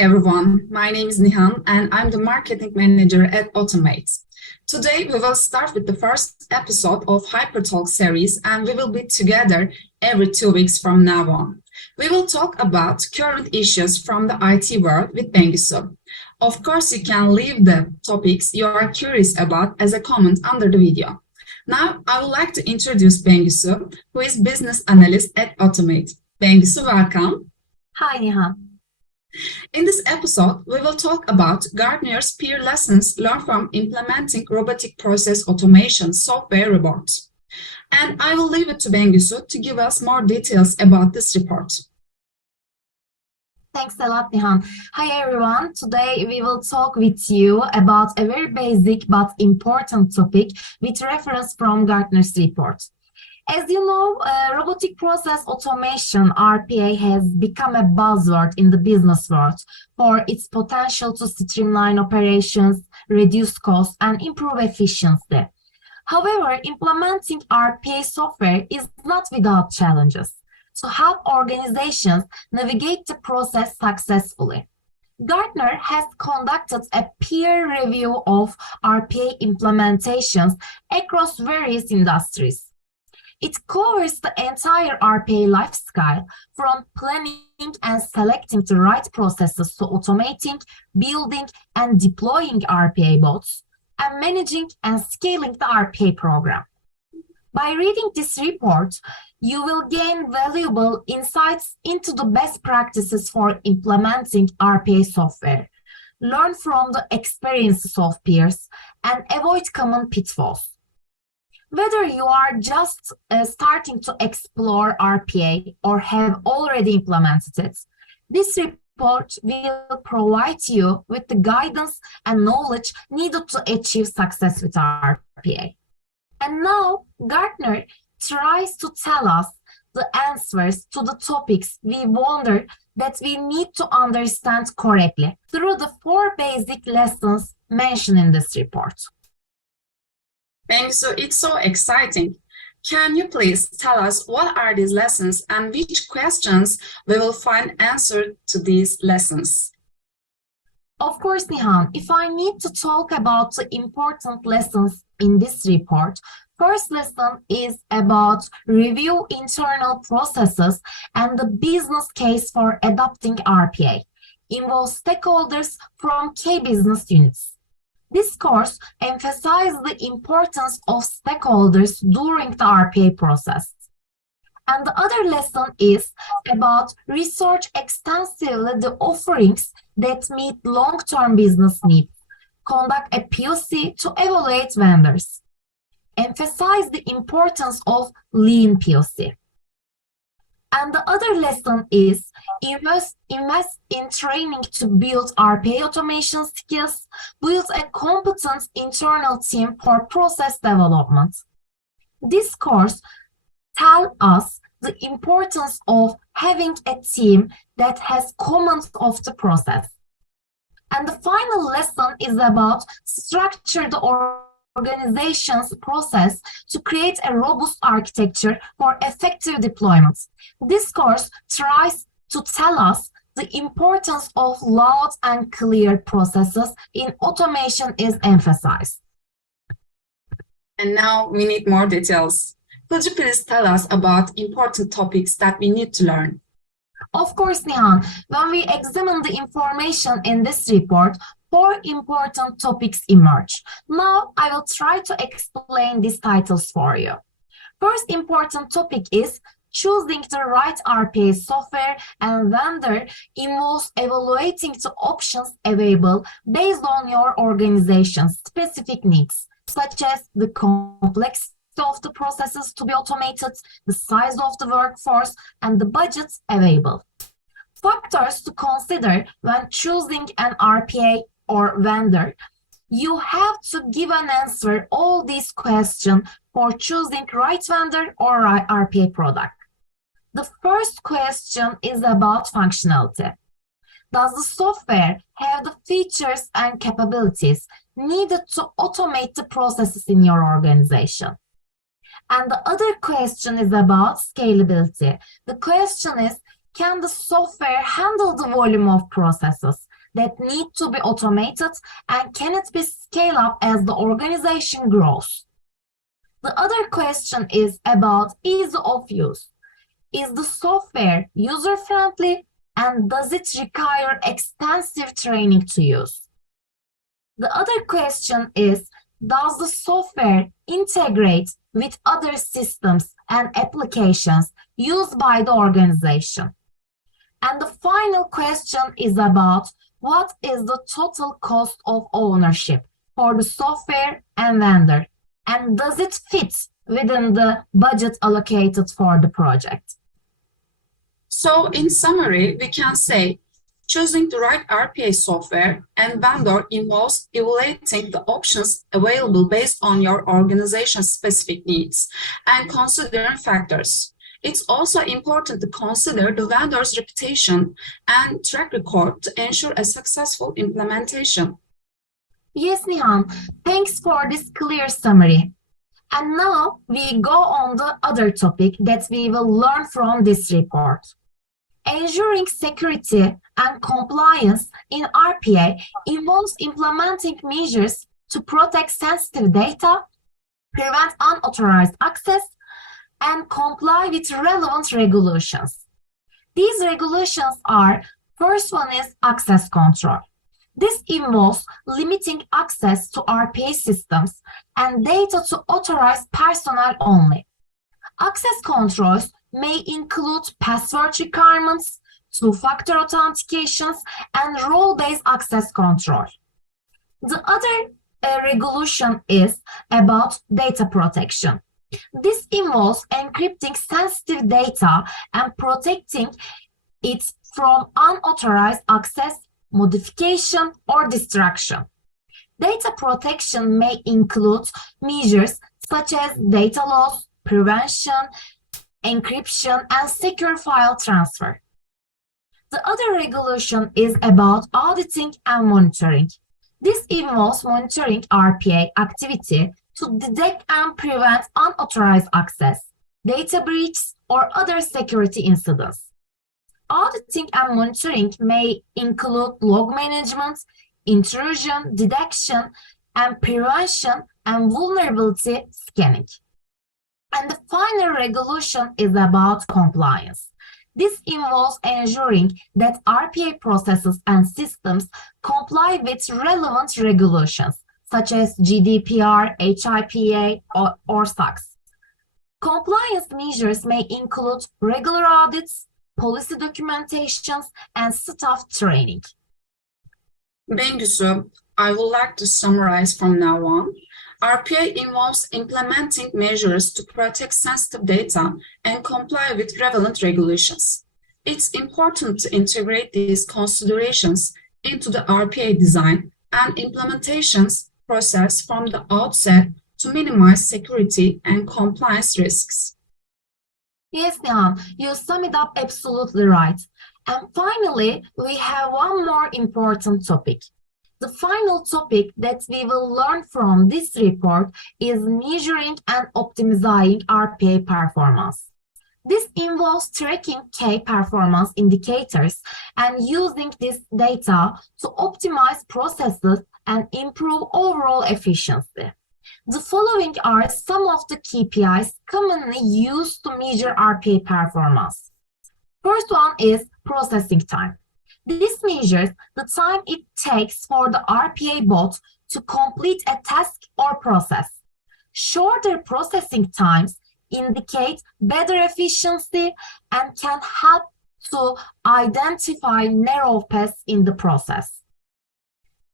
everyone, my name is Nihan and I'm the marketing manager at Autom. Today we will start with the first episode of Hypertalk series and we will be together every 2 weeks from now on. We will talk about current issues from the IT world with Bengisu. Of course, you can leave the topics you are curious about as a comment under the video. Now, I would like to introduce Bengisu, who is business analyst at Autom. Bengisu, welcome. Hi, Nihan. In this episode, we will talk about Gartner's peer lessons learned from implementing robotic process automation software reports. And I will leave it to Bengisu to give us more details about this report. Thanks a lot, Nihan. Hi, everyone. Today, we will talk with you about a very basic but important topic with reference from Gartner's report. As you know, robotic process automation, RPA, has become a buzzword in the business world for its potential to streamline operations, reduce costs, and improve efficiency. However, implementing RPA software is not without challenges. To help organizations navigate the process successfully, Gartner has conducted a peer review of RPA implementations across various industries. It covers the entire RPA lifecycle, from planning and selecting the right processes to automating, building, and deploying RPA bots, and managing and scaling the RPA program. By reading this report, you will gain valuable insights into the best practices for implementing RPA software, learn from the experiences of peers, and avoid common pitfalls. Whether you are just starting to explore RPA or have already implemented it, this report will provide you with the guidance and knowledge needed to achieve success with RPA. And now, Gartner tries to tell us the answers to the topics we wonder that we need to understand correctly through the 4 basic lessons mentioned in this report. Bengisu, it's so exciting. Can you please tell us what are these lessons and which questions we will find answered to these lessons? Of course, Nihan, if I need to talk about the important lessons in this report, first lesson is about review internal processes and the business case for adopting RPA. Involves stakeholders from key business units. This course emphasizes the importance of stakeholders during the RPA process. And the other lesson is about research extensively the offerings that meet long-term business needs. Conduct a POC to evaluate vendors. Emphasize the importance of lean POC. And the other lesson is invest in training to build RPA automation skills, build a competent internal team for process development. This course tells us the importance of having a team that has command of the process. And the final lesson is about structure the organization's process to create a robust architecture for effective deployment. This course tries to tell us the importance of loud and clear processes in automation is emphasized. And now we need more details. Could you please tell us about important topics that we need to learn? Of course, Nihan. When we examine the information in this report, 4 important topics emerge. Now, I will try to explain these titles for you. First important topic is choosing the right RPA software and vendor involves evaluating the options available based on your organization's specific needs, such as the complexity of the processes to be automated, the size of the workforce, and the budgets available. Factors to consider when choosing an RPA or vendor. You have to give an answer all these questions for choosing right vendor or right RPA product. The first question is about functionality. Does the software have the features and capabilities needed to automate the processes in your organization? And the other question is about scalability. The question is, can the software handle the volume of processes? that need to be automated and cannot be scaled up as the organization grows. The other question is about ease of use. Is the software user-friendly and does it require extensive training to use? The other question is, does the software integrate with other systems and applications used by the organization? And the final question is about what is the total cost of ownership for the software and vendor, and does it fit within the budget allocated for the project? So in summary, we can say choosing the right RPA software and vendor involves evaluating the options available based on your organization's specific needs and considering factors. It's also important to consider the vendor's reputation and track record to ensure a successful implementation. Yes, Nihan, thanks for this clear summary. And now we go on the other topic that we will learn from this report. Ensuring security and compliance in RPA involves implementing measures to protect sensitive data, prevent unauthorized access, and comply with relevant regulations. These regulations are, first one is access control. This involves limiting access to RPA systems and data to authorized personnel only. Access controls may include password requirements, two-factor authentications, and role-based access control. The other regulation is about data protection. This involves encrypting sensitive data and protecting it from unauthorized access, modification, or destruction. Data protection may include measures such as data loss, prevention, encryption, and secure file transfer. The other regulation is about auditing and monitoring. This involves monitoring RPA activity to detect and prevent unauthorized access, data breaches, or other security incidents. Auditing and monitoring may include log management, intrusion detection, and prevention and vulnerability scanning. And the final regulation is about compliance. This involves ensuring that RPA processes and systems comply with relevant regulations, such as GDPR, HIPAA, or SOX. Compliance measures may include regular audits, policy documentations, and staff training. Bengisu, I would like to summarize from now on. RPA involves implementing measures to protect sensitive data and comply with relevant regulations. It's important to integrate these considerations into the RPA design and implementations process from the outset to minimize security and compliance risks. Yes, Nihan, you sum it up absolutely right. And finally, we have one more important topic. The final topic that we will learn from this report is measuring and optimizing RPA performance. This involves tracking key performance indicators and using this data to optimize processes and improve overall efficiency. The following are some of the KPIs commonly used to measure RPA performance. First one is processing time. This measures the time it takes for the RPA bot to complete a task or process. Shorter processing times indicate better efficiency and can help to identify narrow paths in the process.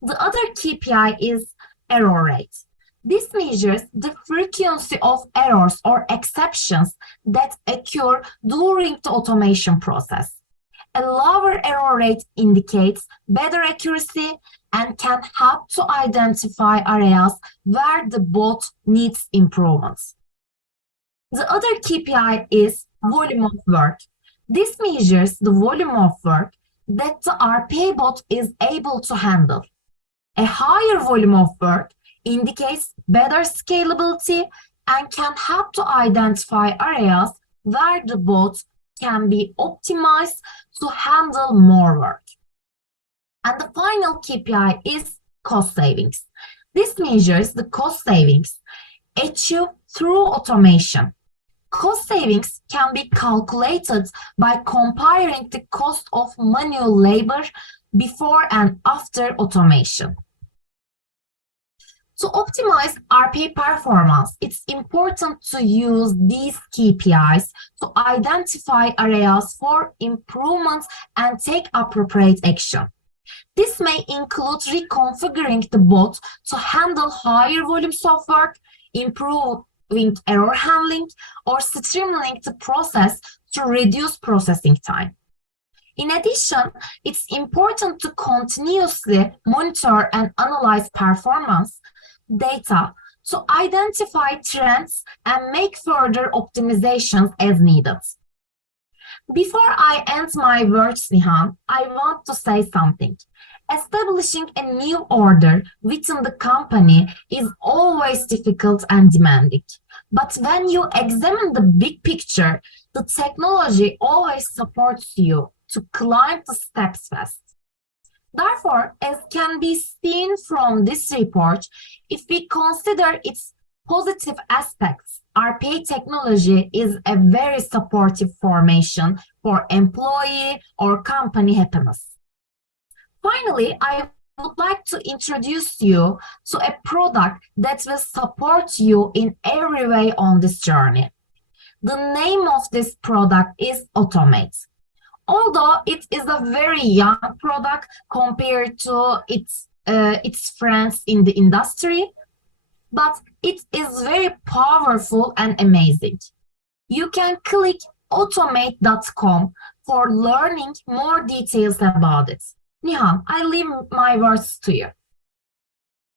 The other KPI is error rate. This measures the frequency of errors or exceptions that occur during the automation process. A lower error rate indicates better accuracy and can help to identify areas where the bot needs improvements. The other KPI is volume of work. This measures the volume of work that the RPA bot is able to handle. A higher volume of work indicates better scalability and can help to identify areas where the bot can be optimized to handle more work. And the final KPI is cost savings. This measures the cost savings achieved through automation. Cost savings can be calculated by comparing the cost of manual labor before and after automation. To optimize RPA performance, it's important to use these KPIs to identify areas for improvement and take appropriate action. This may include reconfiguring the bot to handle higher volumes of work, improving error handling, or streamlining the process to reduce processing time. In addition, it's important to continuously monitor and analyze performance data to identify trends and make further optimizations as needed. Before I end my words, Nihan, I want to say something. Establishing a new order within the company is always difficult and demanding. But when you examine the big picture, the technology always supports you to climb the steps fast. Therefore, as can be seen from this report, if we consider its positive aspects, RPA technology is a very supportive formation for employee or company happiness. Finally, I would like to introduce you to a product that will support you in every way on this journey. The name of this product is Autom. Although it is a very young product compared to its friends in the industry, but it is very powerful and amazing. You can click automate.com for learning more details about it. Nihan, I leave my words to you.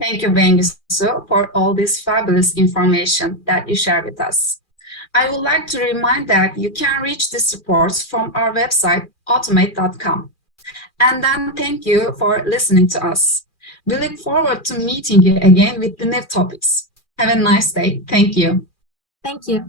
Thank you, Bengisu, for all this fabulous information that you share with us. I would like to remind that you can reach this report from our website, automate.com. And then thank you for listening to us. We look forward to meeting you again with the new topics. Have a nice day. Thank you. Thank you.